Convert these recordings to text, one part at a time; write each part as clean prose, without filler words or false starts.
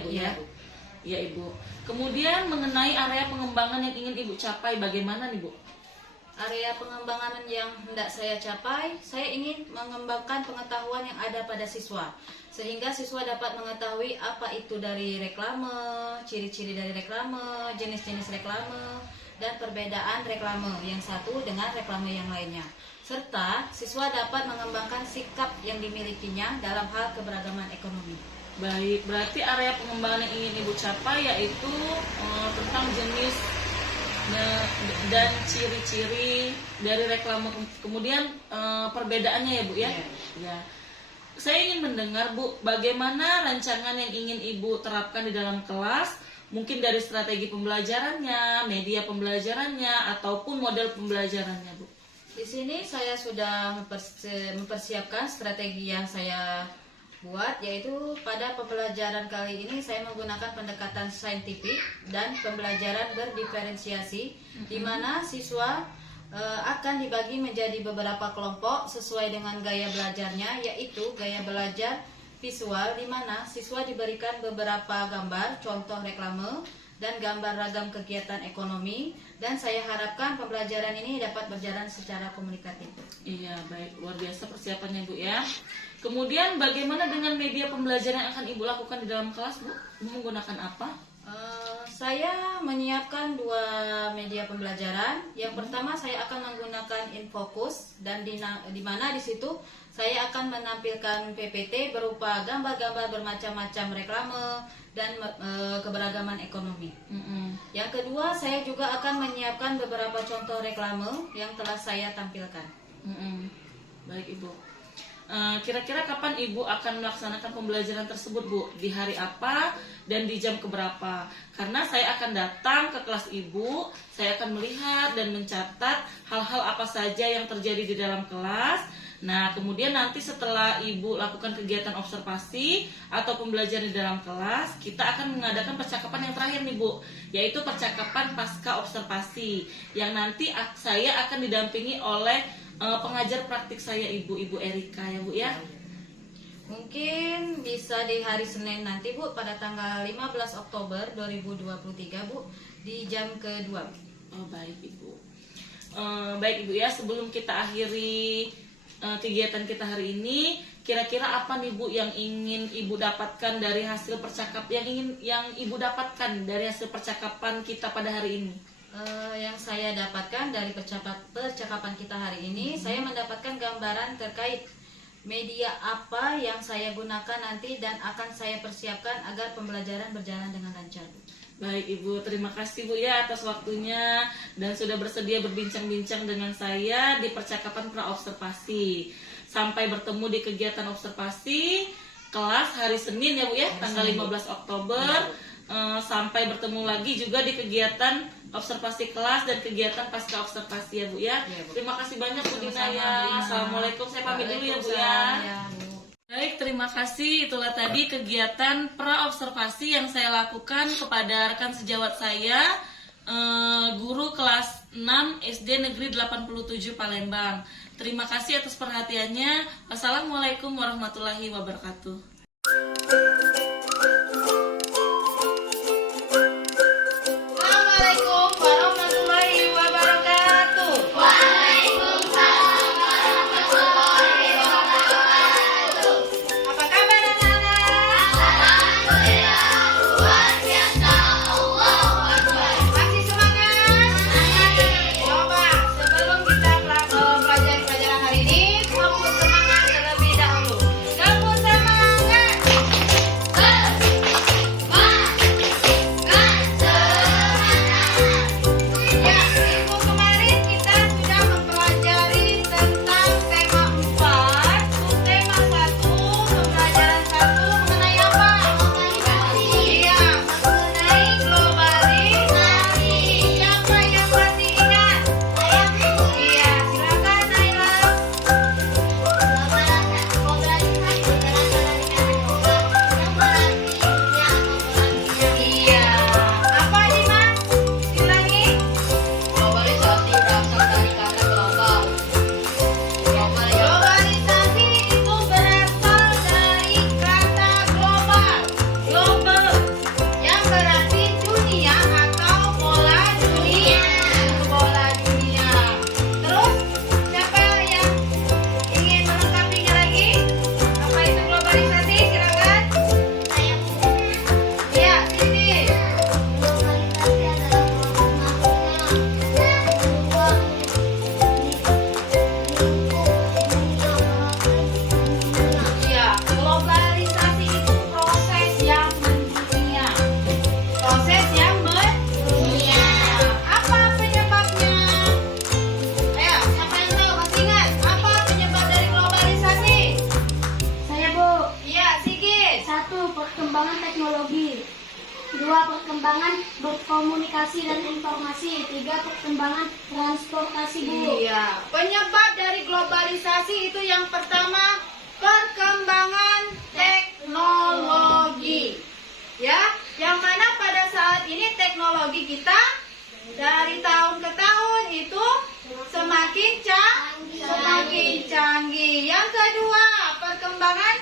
ya Bu ya? Bu. Iya Ibu. Kemudian mengenai area pengembangan yang ingin Ibu capai, bagaimana nih Bu? Area pengembangan yang hendak saya capai, saya ingin mengembangkan pengetahuan yang ada pada siswa, sehingga siswa dapat mengetahui apa itu dari reklame, ciri-ciri dari reklame, jenis-jenis reklame, dan perbedaan reklame yang satu dengan reklame yang lainnya. Serta siswa dapat mengembangkan sikap yang dimilikinya dalam hal keberagaman ekonomi. Baik, berarti area pengembangan yang ingin Ibu capai yaitu tentang jenis dan ciri-ciri dari reklame, kemudian perbedaannya ya Bu ya? Ya. Saya ingin mendengar Bu, bagaimana rancangan yang ingin Ibu terapkan di dalam kelas, mungkin dari strategi pembelajarannya, media pembelajarannya, ataupun model pembelajarannya Bu. Di sini saya sudah mempersiapkan strategi yang saya buat, yaitu pada pembelajaran kali ini saya menggunakan pendekatan saintifik dan pembelajaran berdiferensiasi, di mana siswa akan dibagi menjadi beberapa kelompok sesuai dengan gaya belajarnya, yaitu gaya belajar visual, di mana siswa diberikan beberapa gambar contoh reklame dan gambar ragam kegiatan ekonomi, dan saya harapkan pembelajaran ini dapat berjalan secara komunikatif. Iya, baik, luar biasa persiapannya Bu ya. Kemudian bagaimana dengan media pembelajaran yang akan Ibu lakukan di dalam kelas Bu? Menggunakan apa? Saya menyiapkan 2 media pembelajaran. Yang pertama saya akan menggunakan Infocus, dan di mana di situ saya akan menampilkan PPT berupa gambar-gambar bermacam-macam reklame dan keberagaman ekonomi. Yang kedua, saya juga akan menyiapkan beberapa contoh reklame yang telah saya tampilkan. Baik Ibu. Kira-kira kapan Ibu akan melaksanakan pembelajaran tersebut Bu? Di hari apa dan di jam keberapa? Karena saya akan datang ke kelas Ibu, saya akan melihat dan mencatat hal-hal apa saja yang terjadi di dalam kelas. Nah, kemudian nanti setelah Ibu lakukan kegiatan observasi atau pembelajaran di dalam kelas, kita akan mengadakan percakapan yang terakhir nih Bu, yaitu percakapan pasca observasi, yang nanti saya akan didampingi oleh pengajar praktik saya Ibu Erika ya Bu ya. Mungkin bisa di hari Senin nanti Bu, pada tanggal 15 Oktober 2023 Bu, di jam kedua. Oh baik Ibu. Baik Ibu ya, sebelum kita akhiri kegiatan kita hari ini, kira-kira apa nih Bu yang ingin Ibu dapatkan dari hasil yang Ibu dapatkan dari hasil percakapan kita pada hari ini? Yang saya dapatkan dari percakapan kita hari ini, saya mendapatkan gambaran terkait media apa yang saya gunakan nanti dan akan saya persiapkan agar pembelajaran berjalan dengan lancar. Baik Ibu, terima kasih Bu ya atas waktunya dan sudah bersedia berbincang-bincang dengan saya di percakapan pra-observasi. Sampai bertemu di kegiatan observasi kelas hari Senin ya Bu ya, tanggal 15 Oktober. Sampai bertemu lagi juga di kegiatan observasi kelas dan kegiatan pasca observasi ya Bu ya. Terima kasih banyak Bu Dina ya. Assalamualaikum, saya pamit dulu ya Bu ya. Baik, terima kasih. Itulah tadi kegiatan pra-observasi yang saya lakukan kepada rekan sejawat saya, guru kelas 6 SD Negeri 87 Palembang. Terima kasih atas perhatiannya. Wassalamualaikum warahmatullahi wabarakatuh. proses yang mulia. Apa penyebabnya? Ayo, siapa yang tahu? Masih ingat? Apa penyebab dari globalisasi? Saya, Bu. Iya, Sigit. 1. Perkembangan teknologi. 2. Perkembangan berkomunikasi dan informasi. 3. Perkembangan transportasi, Bu. Iya, penyebab dari globalisasi itu yang pertama perkembangan teknologi. Ya, yang mana pada saat ini teknologi kita dari tahun ke tahun itu semakin canggih. Yang kedua, perkembangan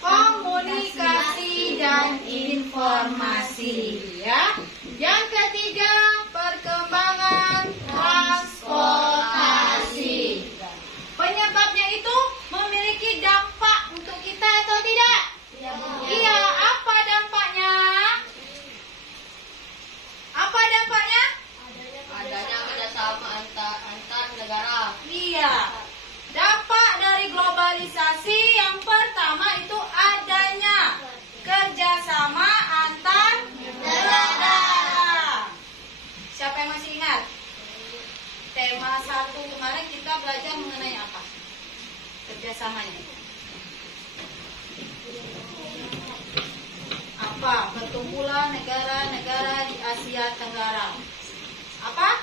komunikasi dan informasi, ya. Yang ketiga, perkembangan transportasi. Penyebabnya itu memiliki dampak untuk kita atau tidak? Iya, apa dampaknya? Apa dampaknya? Adanya kerjasama antar negara. Iya. Dampak dari globalisasi yang pertama itu adanya kerjasama antar negara. Siapa yang masih ingat? Tema 1 kemarin kita belajar mengenai apa? Kerjasamanya. Apa? Perkumpulan negara-negara di Asia Tenggara. Apa?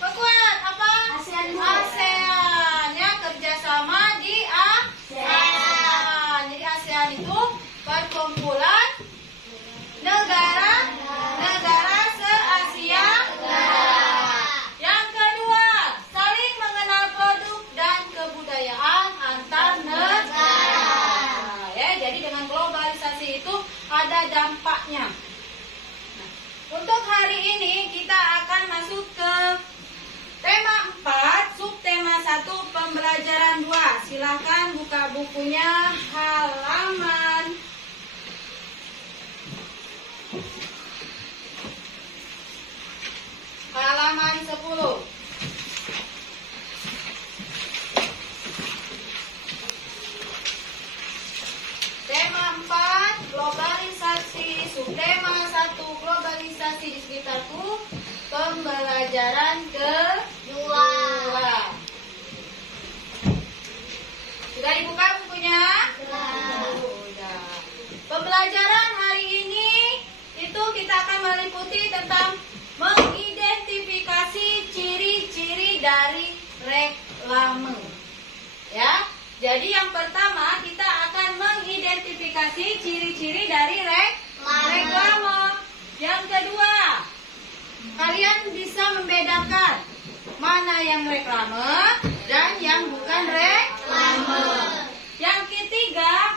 Perkuat apa? ASEAN, Bu. ASEAN, ya, kerjasama di ASEAN. Jadi ASEAN itu perkumpulan negara se-Asia Tenggara. Yang kedua, saling mengenal produk dan kebudayaan antar negara. Ya, jadi dengan globalisasi itu ada dampaknya. Nah, untuk hari ini kita akan masuk ke tema 4, subtema 1, pembelajaran 2. Silahkan buka bukunya halaman 10. Tema 4, globalisasi. Subtema 1, globalisasi di sekitarku. Pembelajaran kedua. Sudah dibuka bukunya? Sudah. Pembelajaran hari ini itu kita akan meliputi tentang mengidentifikasi ciri-ciri dari reklame. Ya. Jadi yang pertama kita akan mengidentifikasi ciri-ciri dari reklame. Yang kedua, kalian bisa membedakan mana yang reklame dan yang bukan reklame. Yang ketiga,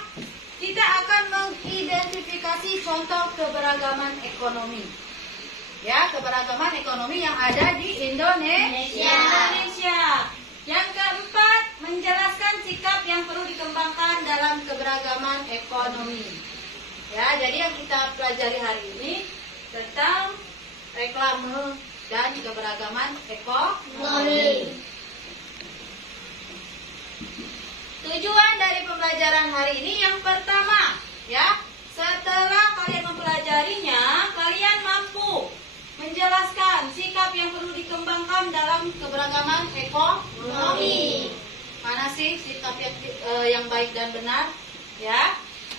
kita akan mengidentifikasi contoh keberagaman ekonomi. Ya, keberagaman ekonomi yang ada di Indonesia. Yang keempat, menjelaskan sikap yang perlu dikembangkan dalam keberagaman ekonomi. Ya, jadi yang kita pelajari hari ini tentang reklame dan keberagaman ekonomi. Tujuan dari pembelajaran hari ini yang pertama, ya, setelah kalian mempelajarinya, kalian mampu menjelaskan sikap yang perlu dikembangkan dalam keberagaman ekonomi. Mana sih sikap yang baik dan benar? Ya.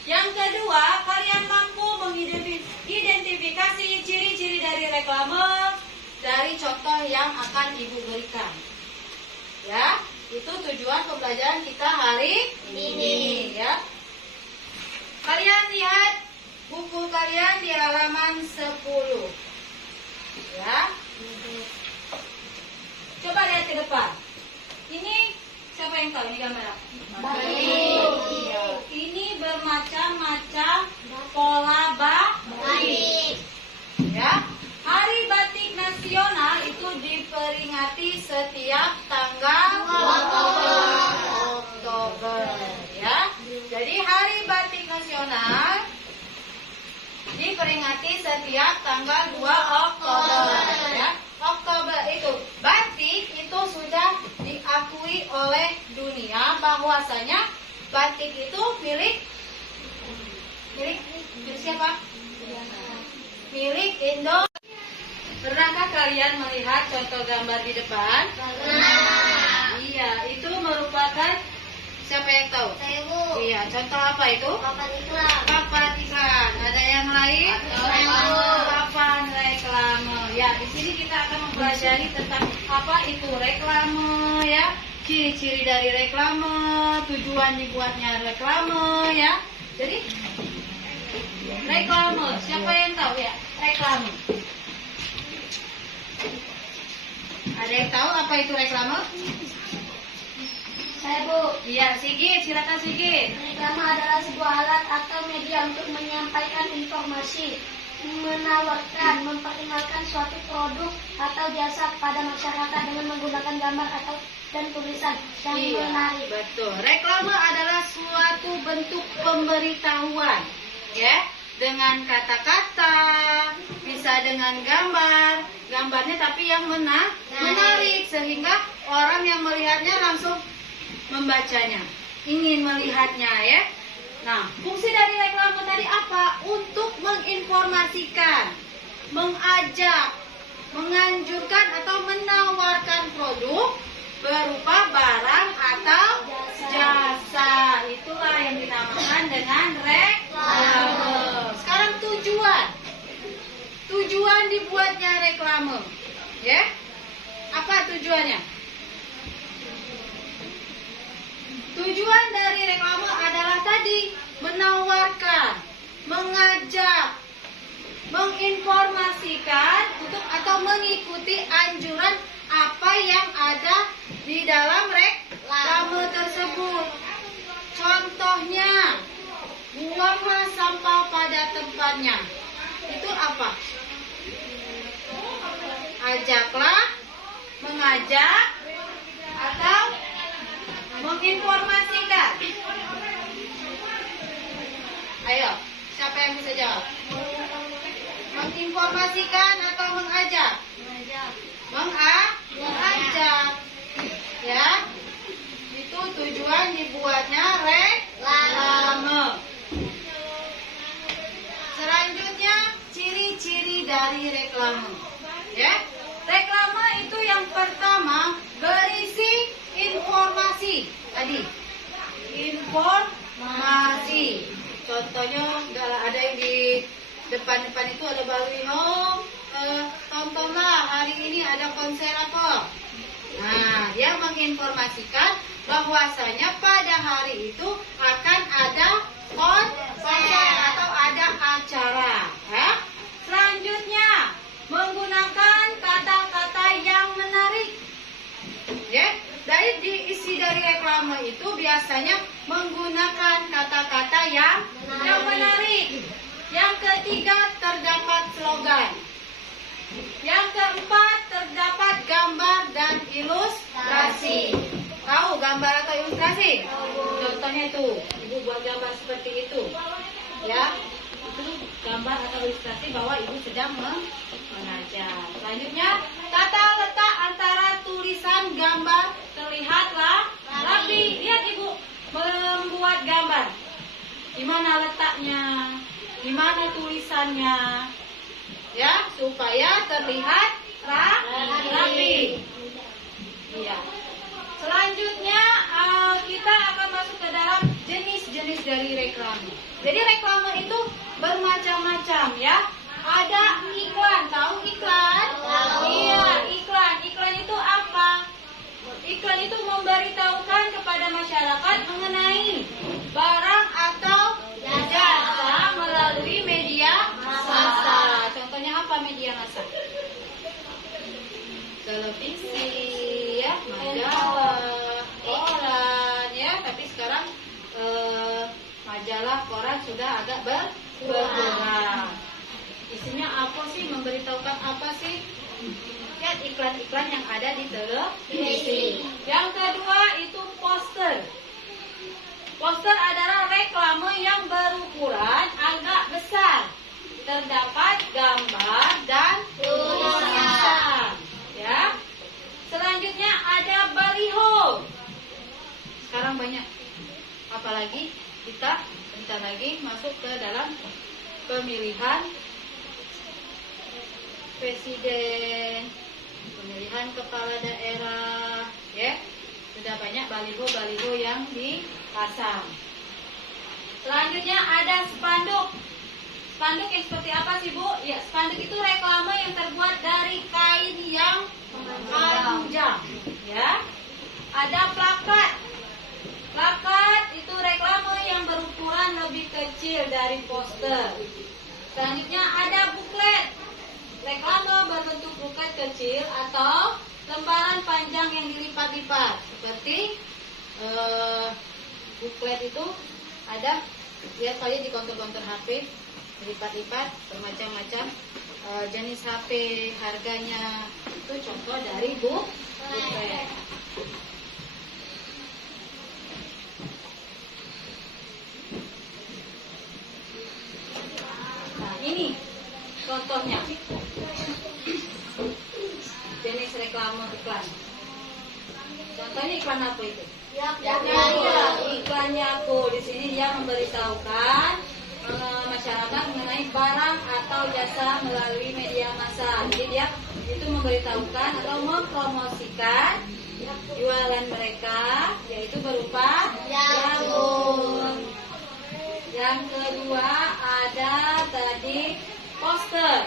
Yang kedua, kalian mampu mengidentifikasi ciri-ciri dari reklame dari contoh yang akan Ibu berikan. Ya, itu tujuan pembelajaran kita hari ini. Ya. Kalian lihat buku kalian di halaman 10. Ya. Coba lihat ke depan. Ini siapa yang tahu ini gambar apa? Batik. Ya. Ini bermacam-macam pola batik. Ya. Hari Batik Nasional itu diperingati setiap tanggal Oktober. Ya. Jadi Hari Batik Nasional diperingati setiap tanggal 2 Oktober. Ya. Oktober itu batik itu sudah diakui oleh dunia bahwasanya batik itu milik siapa? milik Indo. Pernahkah kalian melihat contoh gambar di depan? Iya, itu merupakan siapa yang tahu? Saya Bu. Iya, contoh apa itu? Papan iklan. Papan iklan. Ada yang lain? Papan reklame. Ya, di sini kita akan mempelajari tentang apa itu reklame ya. Ciri-ciri dari reklame, tujuan dibuatnya reklame ya. Jadi reklame, siapa yang tahu ya? Reklame. Ada yang tahu apa itu reklame? Saya Bu. Iya, Sigit, silakan Sigit. Reklame adalah sebuah alat atau media untuk menyampaikan informasi, menawarkan, memperkenalkan suatu produk atau jasa pada masyarakat dengan menggunakan gambar atau dan tulisan yang menarik. Betul. Reklame adalah suatu bentuk pemberitahuan, ya, dengan kata-kata, bisa dengan gambarnya tapi yang menarik sehingga orang yang melihatnya langsung membacanya, ingin melihatnya, ya. Nah, fungsi dari reklame tadi apa? Untuk menginformasikan, mengajak, menganjurkan atau menawarkan produk berupa barang atau jasa. Itulah yang dinamakan dengan reklame. Sekarang tujuan dibuatnya reklame, ya. Apa tujuannya? Tujuan dari reklame adalah tadi menawarkan, mengajak, menginformasikan untuk atau mengikuti anjuran apa yang ada di dalam reklame tersebut. Contohnya, buanglah sampah pada tempatnya. Itu apa? Ajaklah, mengajak, atau menginformasikan. Ayo, siapa yang bisa jawab? Menginformasikan atau mengajak? Mengajak. Ya. Itu tujuan dibuatnya reklame. Selanjutnya, ciri-ciri dari reklame. Ya. Reklame itu yang pertama berisi informasi. Tadi informasi. Contohnya ada yang di depan itu ada baliho, tontonlah hari ini ada konser apa. Nah, dia menginformasikan bahwasanya pada hari itu akan ada konser atau ada acara. Ya. Selanjutnya, menggunakan kata-kata yang menarik. Ya, dari isi dari reklame itu biasanya menggunakan kata-kata yang menarik. Yang ketiga, terdapat slogan. Yang keempat, terdapat gambar dan ilustrasi. Tahu gambar atau ilustrasi? Contohnya itu, ibu buat gambar seperti itu. Ya, itu gambar atau ilustrasi bahwa ibu sedang mengajar. Selanjutnya, tata letak antara tulisan gambar terlihatlah rapi. Lihat ibu membuat gambar. Di mana letaknya? Di mana tulisannya? Ya, supaya terlihat rapi. Iya. Selanjutnya kita akan masuk ke dalam jenis-jenis dari reklame. Jadi reklame itu bermacam-macam ya. Ada iklan, tahu iklan? Tahu. Iya, iklan. Iklan itu apa? Iklan itu memberitahukan kepada masyarakat mengenai barang atau jasa melalui media massa. Contohnya apa media massa? Televisi, ya, majalah, koran, ya. Tapi sekarang majalah, koran sudah agak berkurang. Isinya apa sih? Memberitahukan apa sih? Lihat iklan-iklan yang ada di televisi. Yang kedua itu poster. Poster adalah reklame yang berukuran agak besar. Terdapat gambar dan tulisan. Ya. Selanjutnya ada baliho. Sekarang banyak. Apalagi kita bentar lagi masuk ke dalam pemilihan presiden, pemilihan kepala daerah, ya. Sudah banyak baliho-baliho yang dipasang. Selanjutnya ada spanduk. Spanduk yang seperti apa sih, Bu? Ya, spanduk itu reklame yang terbuat dari kain yang panjang, ya. Ada plakat. Plakat itu reklame yang berukuran lebih kecil dari poster. Selanjutnya ada buklet. Reklame berbentuk buklet kecil atau lembaran panjang yang dilipat-lipat. Seperti buklet itu ada, lihat kalian di counter-counter HP, dilipat-lipat bermacam-macam jenis HP, harganya. Itu contoh dari buklet. Nah, ini contohnya jenis reklame iklan. Contohnya iklan apa itu? Iklan Yakult. Di sini dia memberitahukan masyarakat mengenai barang atau jasa melalui media massa. Jadi dia itu memberitahukan atau mempromosikan jualan mereka, yaitu berupa Yakult. Yang kedua ada tadi poster.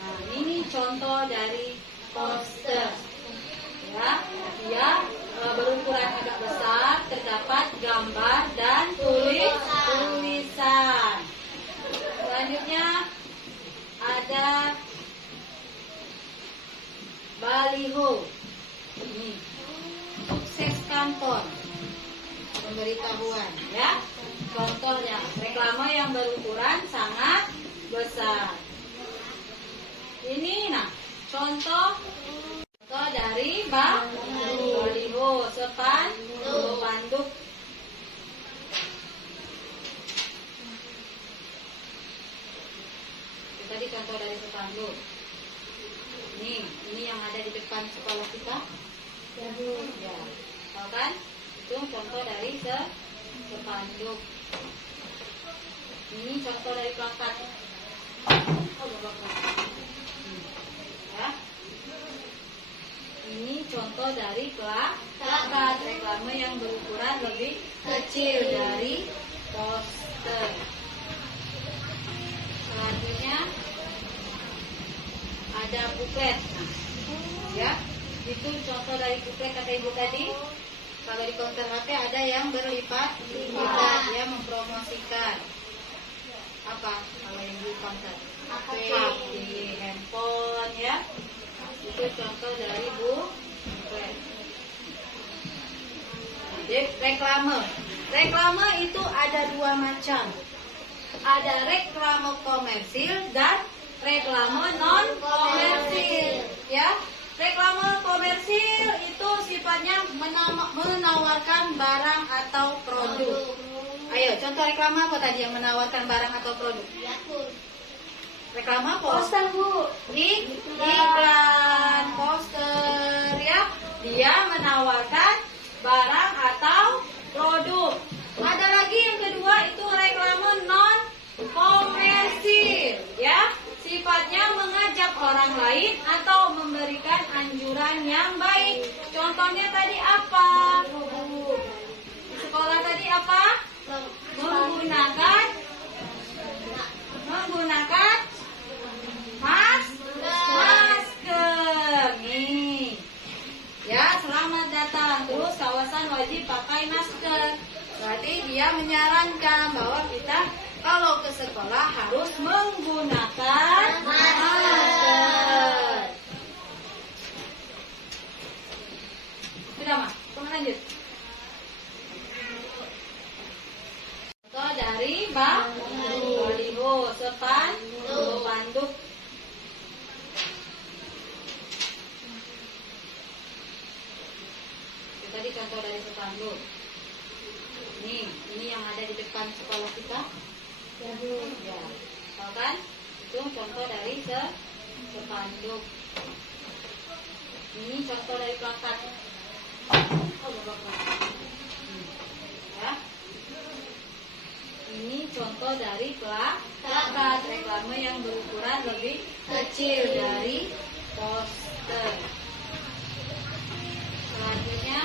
Nah, ini contoh dari poster. Ya, dia berukuran agak besar, terdapat gambar dan tulisan. Selanjutnya ada baliho. Ini sukses kantor, pemberitahuan, ya. Contohnya reklame yang berukuran sangat besar. Ini contoh dari baliho, spanduk. Tadi contoh dari spanduk. Ini yang ada di depan sekolah kita. Ya, tahu kan? Itu contoh dari spanduk. Ini contoh dari plakat. Ya. Ini contoh dari plakat reklame yang berukuran lebih kecil dari poster. Selanjutnya ada buklet. Ya, itu contoh dari buklet kata Ibu tadi. Kalau di counter HP ada yang berlipat-lipat, dia mempromosikan apa? Kalau yang di counter HP, di handphone, ya. Itu contoh dari buklet. Jadi reklame. Reklame itu ada dua macam. Ada reklame komersil dan reklame non komersil, ya. Reklame komersil itu sifatnya menawarkan barang atau produk. Ayo, contoh reklame apa tadi yang menawarkan barang atau produk? Reklame apa? Poster, Bu. Iklan, poster, ya. Dia menawarkan barang atau produk. Ada lagi yang kedua itu reklame non komersil, ya. Sifatnya mengajak orang lain atau memberikan anjuran yang baik. Contohnya tadi apa? Di sekolah tadi apa? Menggunakan masker. Nih. Ya, selamat datang. Terus kawasan wajib pakai masker. Berarti dia menyarankan bahwa kita kalau ke sekolah harus menggunakan masker. Sudah, Mas? Kita lanjut. Contoh dari baliho, spanduk. Tadi contoh dari spanduk. Ini yang ada di depan sekolah kita. Ya, tahu kan? Itu contoh dari spanduk. Ini contoh dari plakat. Ya. Ini contoh dari plakat reklame yang berukuran lebih kecil dari poster. Selanjutnya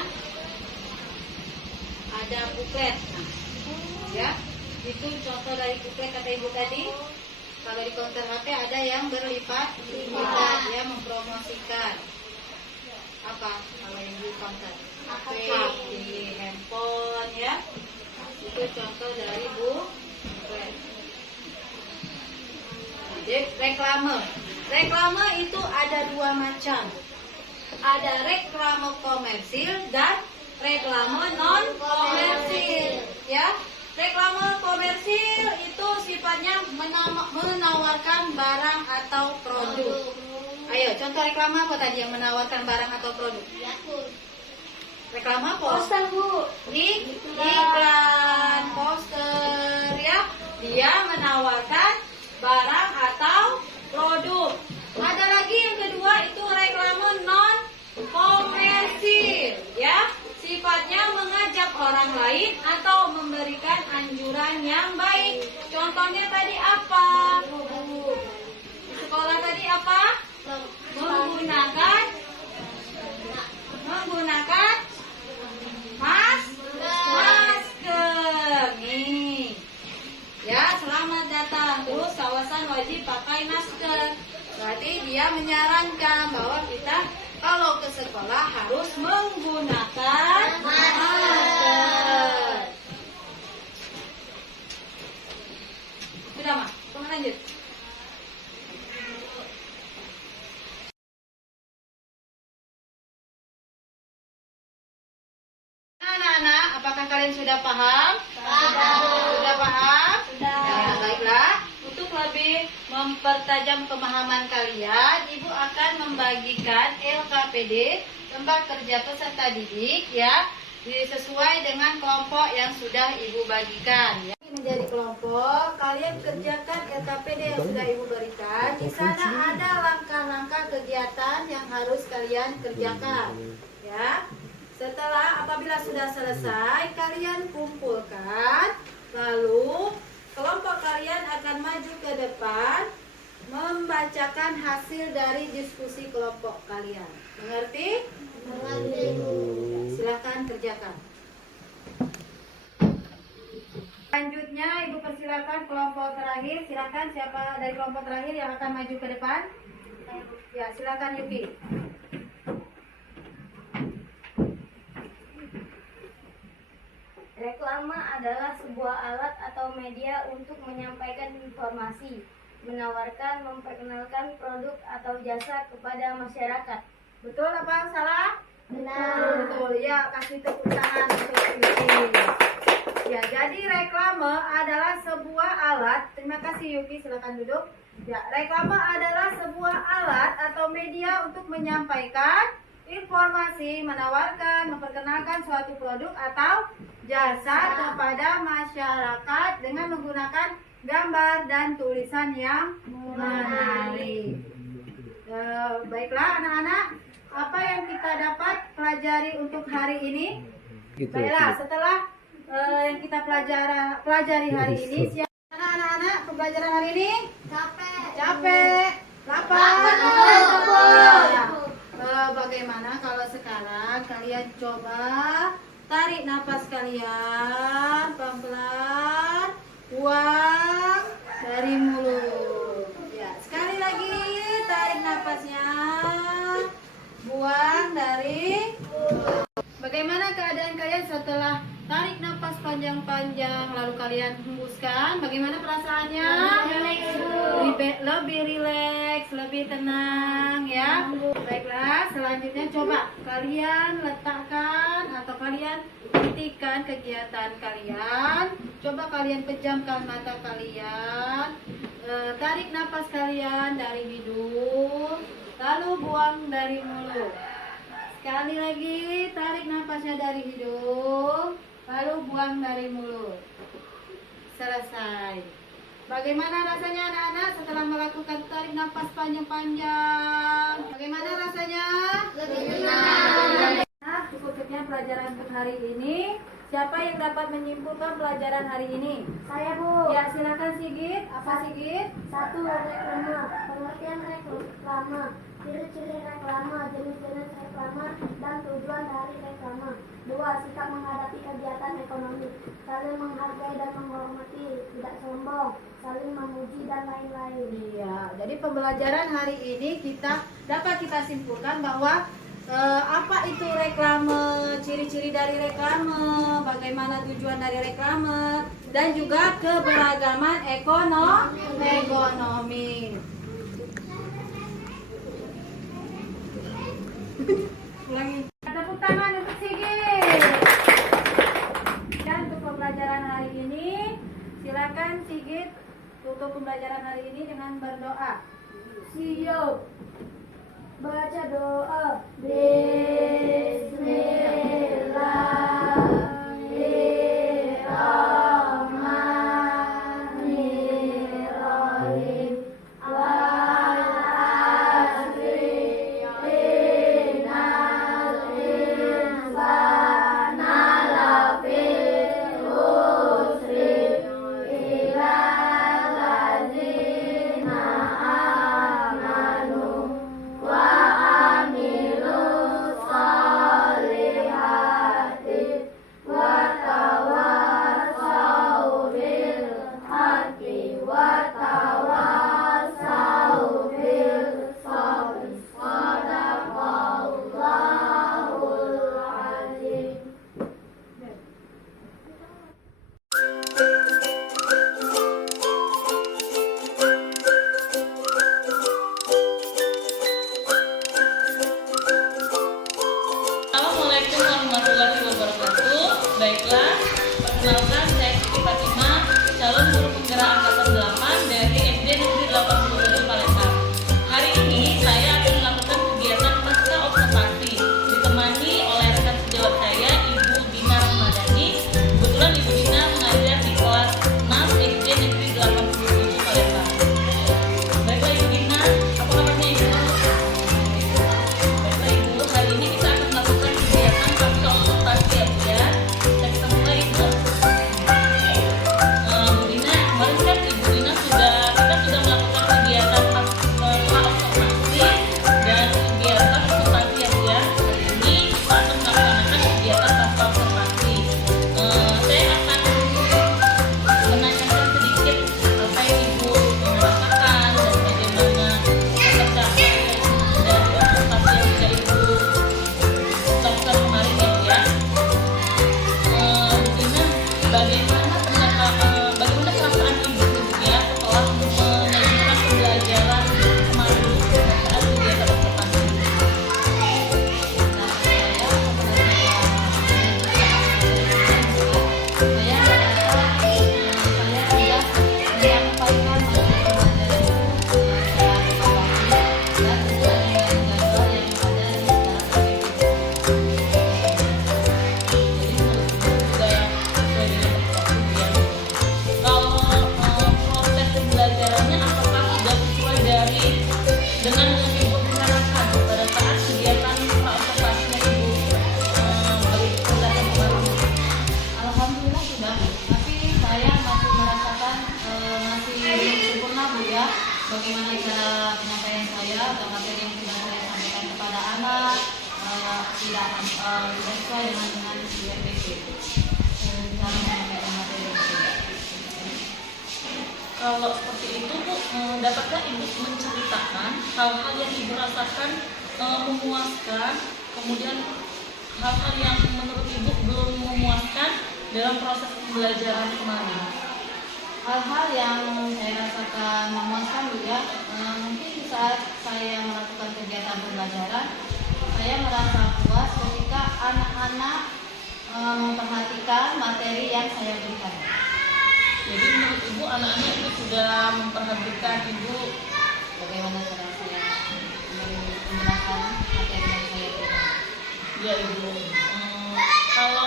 ada buklet. Ya, itu contoh dari buklet kata ibu tadi. Kalau di counter HP ada yang berlipat-lipat, ya, mempromosikan apa kalau yang di counter HP, handphone, ya. Itu contoh dari buklet. Jadi reklame. Reklame itu ada dua macam. Ada reklame komersil dan reklame non komersil, ya. Reklame komersil itu sifatnya menawarkan barang atau produk. Ayo, contoh reklame apa tadi yang menawarkan barang atau produk? Reklame apa? Poster, Bu. Iklan, poster, ya. Dia menawarkan barang atau produk. Ada lagi yang kedua itu reklame non komersil, ya. Sifatnya mengajak orang lain atau memberikan anjuran yang baik. Contohnya tadi apa? Di sekolah tadi apa? Menggunakan masker. Nih. Ya, selamat datang. Terus kawasan wajib pakai masker. Berarti dia menyarankan bahwa kita kalau ke sekolah harus menggunakan masker. Sudah, Mak? Lanjut. Anak-anak, apakah kalian sudah paham? Sudah paham? Sudah. Ya, baiklah. Untuk lebih mempertajam pemahaman kalian, Ibu akan membagikan LKPD, lembar kerja peserta didik, ya, sesuai dengan kelompok yang sudah Ibu bagikan. Ya. Menjadi kelompok, kalian kerjakan LKPD yang sudah Ibu berikan. Di sana ada langkah-langkah kegiatan yang harus kalian kerjakan. Ya. Setelah apabila sudah selesai, kalian kumpulkan, lalu kelompok kalian akan maju ke depan membacakan hasil dari diskusi kelompok kalian. Mengerti? Mengerti. Ya, silakan kerjakan. Selanjutnya Ibu persilakan kelompok terakhir. Silakan siapa dari kelompok terakhir yang akan maju ke depan? Ya, silakan Yuki. Reklame adalah sebuah alat atau media untuk menyampaikan informasi, menawarkan, memperkenalkan produk atau jasa kepada masyarakat. Betul apa salah? Benar. Betul. Ya, kasih tepuk tangan untuk Yuki. Ya, jadi reklame adalah sebuah alat. Terima kasih Yuki, silakan duduk. Ya, reklame adalah sebuah alat atau media untuk menyampaikan informasi, menawarkan, memperkenalkan suatu produk atau jasa kepada masyarakat dengan menggunakan gambar dan tulisan yang menarik. Baiklah anak-anak, apa yang kita dapat pelajari untuk hari ini? Baiklah, setelah yang kita pelajari hari ini, siapa anak-anak pembelajaran hari ini? Capek, lapar. Ya. Bagaimana kalau sekarang kalian coba tarik nafas kalian pelan-pelan, buang dari mulut. Ya, sekali lagi tarik nafasnya, buang dari mulut. Bagaimana keadaan kalian setelah tarik nafas panjang-panjang lalu kalian hembuskan? Bagaimana perasaannya? Lebih rileks, lebih tenang, ya. Baiklah, selanjutnya coba kalian letakkan atau kalian hentikan kegiatan kalian. Coba kalian pejamkan mata kalian. Tarik nafas kalian dari hidung, lalu buang dari mulut. Sekali lagi, tarik nafasnya dari hidung, lalu buang dari mulut. Selesai. Bagaimana rasanya anak-anak setelah melakukan tarik nafas panjang-panjang? Bagaimana rasanya? Lebih tenang. Nah, cukupnya pelajaran untuk hari ini. Siapa yang dapat menyimpulkan pelajaran hari ini? Saya, Bu. Ya, silakan Sigit. Apa Sigit? 1. Reklame. Pengertian reklame. Ciri-ciri reklame, jenis-jenis reklame, dan tujuan dari reklame. 2. Sikap menghadapi kegiatan ekonomi. Saling menghargai dan menghormati, tidak sombong, saling memuji, dan lain-lain. Iya, jadi pembelajaran hari ini dapat kita simpulkan bahwa apa itu reklame, ciri-ciri dari reklame, bagaimana tujuan dari reklame, dan juga keberagaman ekonomi. Ulangi. Tepuk tangan untuk Sigit. Dan untuk pembelajaran hari ini, silakan Sigit tutup pembelajaran hari ini dengan berdoa. Siap. Baca doa. Bismillahirrahmanirrahim. Wal asri innal insana lafi khusri illa allazina amanu wa amilus solihati wa tawassau bil haqqi wa tawassau bil sabri. Shadaqallahul azim. Assalamualaikum warahmatullahi wabarakatuh. Baiklah, perkenalkan saya Siti Fatimah, calon guru penggerak angkatan 8 dari SD Negeri 87 Palembang. Hari ini saya akan melakukan kegiatan pasca observasi ditemani oleh rekan sejawat saya, Ibu Dina Rahmadani. Kebetulan Ibu Dina mengajar di kelas 6 SD Negeri 87 Palembang. Baiklah Ibu Dina, apa kabarnya Ibu? Baiklah Ibu, hari ini kita akan melakukan kegiatan pasca observasi ya Bu ya. Kita mulai Ibu. Bu Dina, kemarin kan Ibu Dina kita sudah melakukan kegiatan pasca observasi dan kegiatan observasi ya Bu ya. Hari ini kita akan melaksanakan kegiatan pasca observasi. Saya akan menanyakan sedikit apa yang Ibu rasakan dan bagaimana pencapaian dari observasi yang sudah Ibu lakukan kemarin ya Bu ya. Bu Dina, bagaimana perasaan Ibu ya setelah menyajikan pembelajaran kemarin saat kegiatan observasi? Proses pembelajarannya apakah sudah sesuai dengan yang Ibu rencanakan pada saat kegiatan observasinya Ibu bagi penjelasan kemarin? Alhamdulillah sudah, tapi saya masih merasakan masih belum sempurna Bu ya. Bagaimana cara penyampaian saya atau materi yang sudah saya sampaikan kepada anak tidak sesuai dengan IPP. Cara menyampaikan materi tersebut. Kalau seperti itu Bu, dapatkah Ibu menceritakan hal-hal yang Ibu rasakan memuaskan, kemudian hal-hal yang menurut Ibu belum memuaskan dalam proses pembelajaran kemarin? Hal-hal yang saya rasakan memuaskan Bu ya, mungkin saat saya melakukan kegiatan pembelajaran, saya merasa puas ketika anak-anak memperhatikan materi yang saya berikan. Jadi menurut Ibu anak-anak itu sudah memperhatikan Ibu Bagaimana cara saya menjelaskan materi yang saya berikan? ya Ibu. Kalau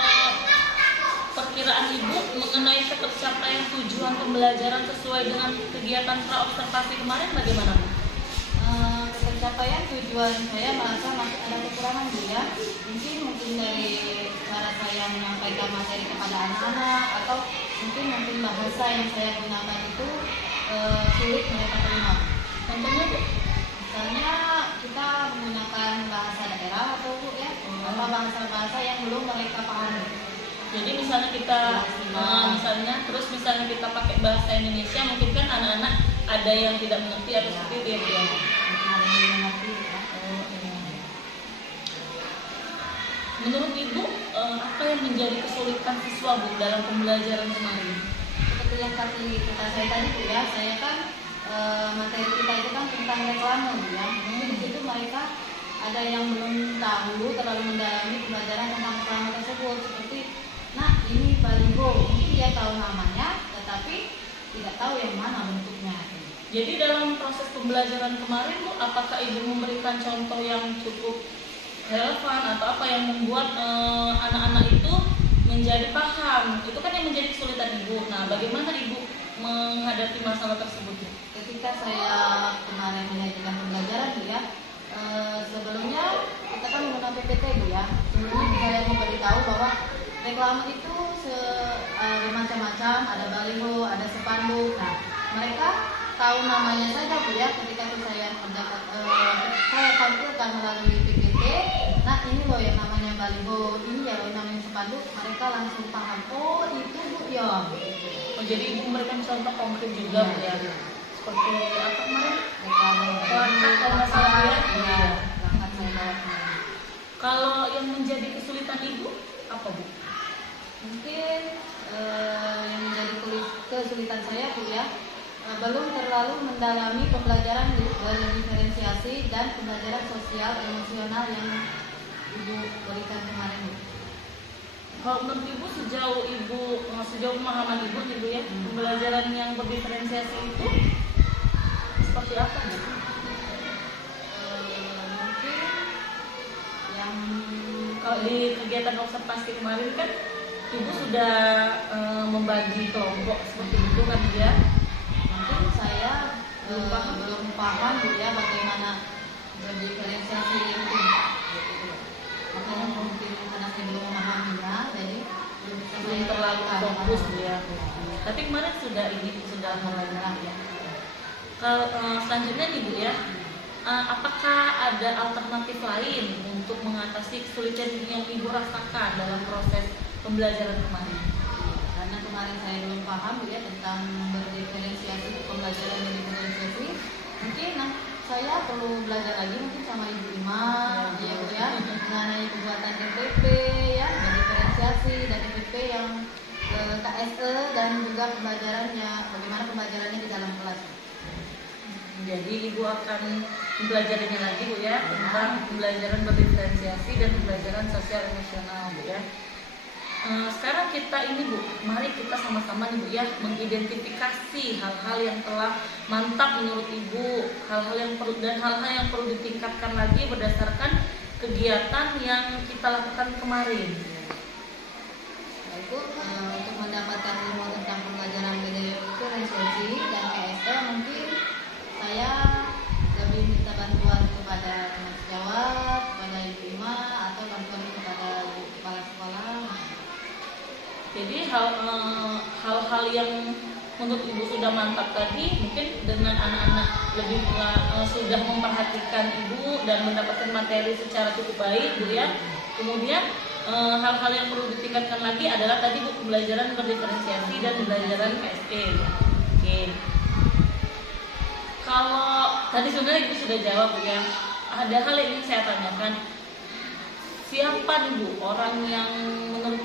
perkiraan Ibu mengenai ketercapaian tujuan pembelajaran sesuai dengan kegiatan pra-observasi kemarin bagaimana Bu? Pencapaian tujuan saya merasa masih ada kekurangan Bu ya. Mungkin dari cara saya menyampaikan materi kepada anak-anak, atau mungkin bahasa yang saya gunakan itu sulit mereka terima. Contohnya Bu, misalnya kita menggunakan bahasa daerah atau Bu ya, atau bahasa-bahasa yang belum mereka pahami. Jadi misalnya kita misalnya kita pakai bahasa Indonesia, mungkin kan anak-anak ada yang tidak mengerti atau seperti itu ya Bu ya. Menurut Ibu, apa yang menjadi kesulitan siswa Bu dalam pembelajaran kemarin? Seperti yang tadi kata saya tadi Bu ya, saya kan materi kita itu kan tentang reklame Bu ya. Mungkin di situ mereka ada yang belum tahu terlalu mendalami pembelajaran tentang reklame tersebut. Seperti, nah ini baliho, mungkin dia tahu namanya, tetapi tidak tahu yang mana bentuknya. Jadi dalam proses pembelajaran kemarin Bu, apakah Ibu memberikan contoh yang cukup relevan atau apa yang membuat anak-anak itu menjadi paham? Itu kan yang menjadi kesulitan Ibu. Nah, bagaimana Ibu menghadapi masalah tersebut? Ketika saya kemarin mengajarkan pembelajaran Bu ya, sebelumnya kita kan menggunakan PPT Bu ya. Sebelumnya saya memberitahu bahwa reklame itu bermacam-macam, ada baliho, ada spanduk. Nah, mereka tahu namanya saja Bu ya. Ketika itu saya tampilkan melalui PPT, nah ini loh yang namanya baliho, ini ya yang namanya spanduk, mereka langsung paham, oh itu Bu ya. Oh, jadi Ibu memberikan contoh konkret juga Bu ya. Seperti apa kemarin? Langkah kalau nggak salah ya. Iya, langkah saya bawa kemarin. Kalau yang menjadi kesulitan Ibu apa Bu? Mungkin yang menjadi kesulitan saya Bu ya, belum terlalu mendalami pembelajaran diferensiasi dan pembelajaran sosial emosional yang Ibu berikan kemarin Bu. Kalau menurut Ibu sejauh pemahaman Ibu gitu ya, pembelajaran yang berdiferensiasi itu seperti apa Bu? Mungkin yang Kalau di kegiatan observasi kemarin kan Ibu sudah membagi kelompok seperti itu kan ya? mungkin saya belum paham Bu ya bagaimana berdiferensiasi itu. Makanya mungkin karena saya belum memahaminya, jadi Belum terlalu fokus Bu ya. Tapi kemarin sudah mulai ya. Kalau selanjutnya nih Bu ya, apakah ada alternatif lain untuk mengatasi kesulitan yang Ibu rasakan dalam proses pembelajaran kemarin? Karena kemarin saya belum paham Bu ya tentang berdiferensiasi, pembelajaran berdiferensiasi. Mungkin saya perlu belajar lagi mungkin sama Ibu Ima ya Bu ya, mengenai pembuatan RPP ya, berdiferensiasi dan RPP yang KSE dan juga pembelajarannya, bagaimana pembelajarannya di dalam kelas. Jadi Ibu akan mempelajarinya lagi Bu ya, tentang pembelajaran berdiferensiasi dan pembelajaran sosial emosional Bu ya. Sekarang kita ini Bu, mari kita sama-sama nih Bu ya, mengidentifikasi hal-hal yang telah mantap menurut Ibu, hal-hal yang perlu ditingkatkan lagi berdasarkan kegiatan yang kita lakukan kemarin. Ibu, untuk mendapatkan ilmu tentang pembelajaran berdiferensiasi dan KSE, mungkin saya lebih minta bantuan kepada teman sejawat, kepada Ibu Ima, atau bantuan kepada Ibu Kepala Sekolah. Jadi hal-hal yang menurut Ibu sudah mantap tadi, mungkin dengan anak-anak lebih sudah memperhatikan Ibu dan mendapatkan materi secara cukup baik Bu ya. Kemudian hal-hal yang perlu ditingkatkan lagi adalah tadi Bu, pembelajaran berdiferensiasi dan pembelajaran KSE. Oke. Kalau tadi sebenarnya Ibu sudah jawab Bu ya. Ada hal yang ingin saya tanyakan. Siapa nih Bu orang yang menurut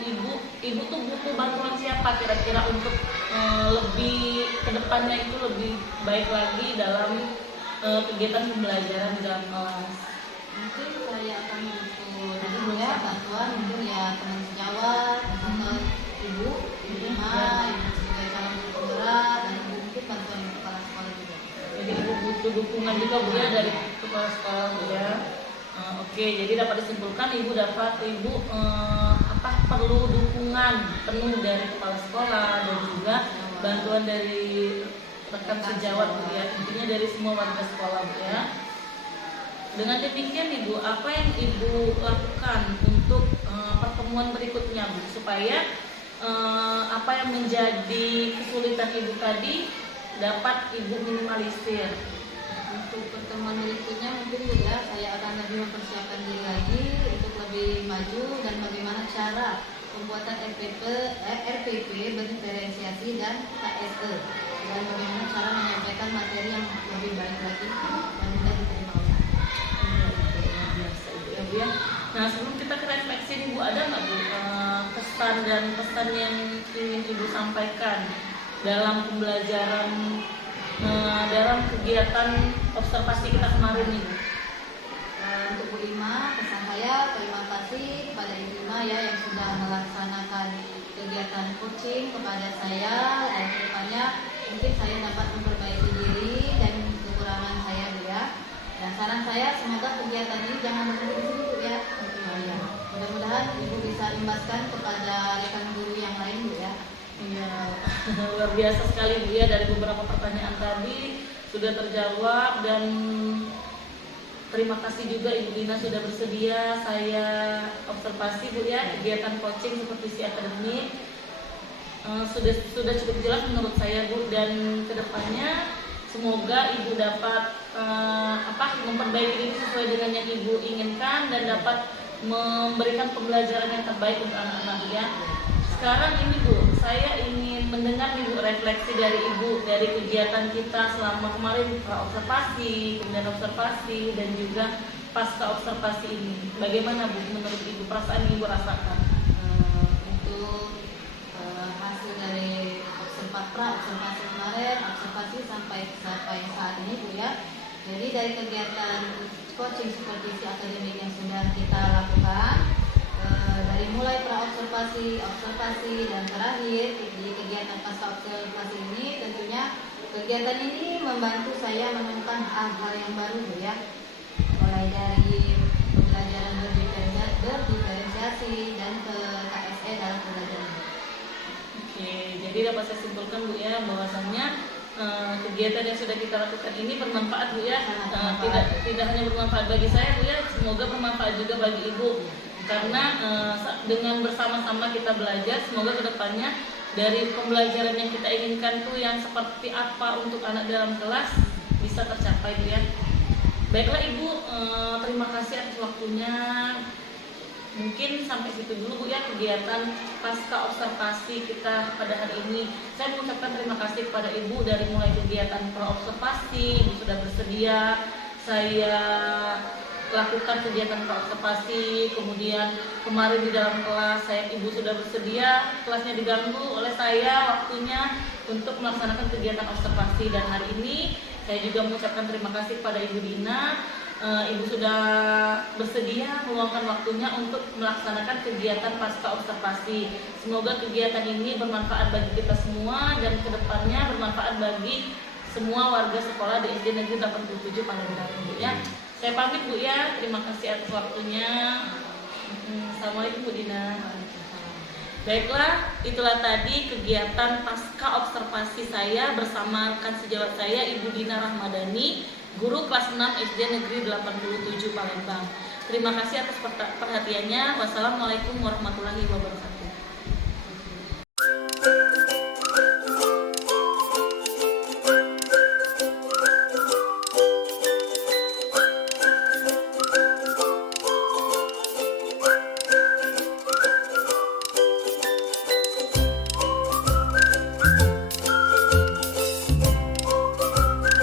Ibu tuh butuh bantuan siapa kira-kira untuk lebih kedepannya itu lebih baik lagi dalam kegiatan pembelajaran di dalam kelas? Mungkin saya akan butuh tadi Bu ya bantuan mungkin ya teman sejawat atau Ibu Ima, Ibu sebagai calon guru penggerak, dan Ibu mungkin bantuan Ibu Kepala Sekolah juga. Jadi Ibu butuh dukungan juga Bu ya dari kepala sekolah Bu ya. Oke, jadi dapat disimpulkan Ibu perlu dukungan penuh dari kepala sekolah dan juga bantuan dari rekan sejawat Bu ya, intinya dari semua warga sekolah Bu ya. Dengan demikian Ibu, apa yang Ibu lakukan untuk pertemuan berikutnya Bu, supaya apa yang menjadi kesulitan Ibu tadi dapat Ibu minimalisir? Untuk pertemuan berikutnya mungkin Bu ya, saya akan lebih mempersiapkan diri lagi untuk lebih maju dan bagaimana cara pembuatan RPP berdiferensiasi dan KSE, dan bagaimana cara menyampaikan materi yang lebih baik lagi dan mudah diterima orang. Luar biasa Ibu ya Bu ya. Nah, sebelum kita ke refleksi nih Bu, ada nggak Bu pesan dan pesan yang ingin Ibu sampaikan dalam pembelajaran dalam kegiatan observasi kita kemarin nih Bu? Untuk Bu Ima, pesan saya terima kasih kepada Ibu Ima ya yang sudah melaksanakan kegiatan coaching kepada saya, dan kedepannya mungkin saya dapat memperbaiki diri dan kekurangan saya Bu ya. Dan saran saya semoga kegiatan ini jangan berhenti di sini Bu ya. Ya. Mudah-mudahan Ibu bisa imbaskan kepada rekan guru yang lain Bu ya. Iya, luar biasa sekali Bu ya, dari beberapa pertanyaan tadi sudah terjawab, dan terima kasih juga Ibu Dina sudah bersedia saya observasi Bu ya, kegiatan coaching seperti si akademik. Sudah cukup jelas menurut saya Bu, dan kedepannya semoga Ibu dapat memperbaiki diri sesuai dengan yang Ibu inginkan dan dapat memberikan pembelajaran yang terbaik untuk anak-anak ya. Sekarang ini Bu, saya ingin mendengar nih Bu refleksi dari Ibu dari kegiatan kita selama kemarin pra-observasi, kemudian observasi, dan juga pasca observasi ini. Bagaimana Bu menurut Ibu, perasaan yang Ibu rasakan? Untuk hasil dari observasi kemarin, observasi sampai saat ini Bu ya. Jadi dari kegiatan coaching seperti si akademik yang sudah kita lakukan, dari mulai pra-observasi, observasi, dan terakhir di kegiatan pasca observasi ini, tentunya kegiatan ini membantu saya menemukan hal-hal yang baru Bu ya, mulai dari pembelajaran berdiferensiasi dan ke KSE dalam pembelajaran. Oke, jadi dapat saya simpulkan Bu ya, bahwasannya kegiatan yang sudah kita lakukan ini bermanfaat Bu ya. Tidak hanya bermanfaat bagi saya Bu ya, semoga bermanfaat juga bagi Ibu, karena dengan bersama-sama kita belajar, semoga kedepannya dari pembelajaran yang kita inginkan tuh yang seperti apa untuk anak dalam kelas bisa tercapai Bu ya. Baiklah Ibu, terima kasih atas waktunya. Mungkin sampai situ dulu Bu ya kegiatan pasca observasi kita pada hari ini. Saya mengucapkan terima kasih kepada Ibu dari mulai kegiatan pra-observasi, Ibu sudah bersedia saya lakukan kegiatan pra-observasi, kemudian kemarin di dalam kelas Ibu sudah bersedia, kelasnya diganggu oleh saya waktunya untuk melaksanakan kegiatan observasi, dan hari ini saya juga mengucapkan terima kasih kepada Ibu Dina. Ibu sudah bersedia meluangkan waktunya untuk melaksanakan kegiatan pasca observasi. Semoga kegiatan ini bermanfaat bagi kita semua dan kedepannya bermanfaat bagi semua warga sekolah di SD Negeri 87 Palembang Bu ya. Saya pamit Bu ya, terima kasih atas waktunya. Assalamualaikum Bu Dina. Baiklah, itulah tadi kegiatan pasca observasi saya bersama rekan sejawat saya Ibu Dina Rahmadani, guru kelas 6 SD Negeri 87 Palembang. Terima kasih atas perhatiannya. Wassalamualaikum warahmatullahi wabarakatuh.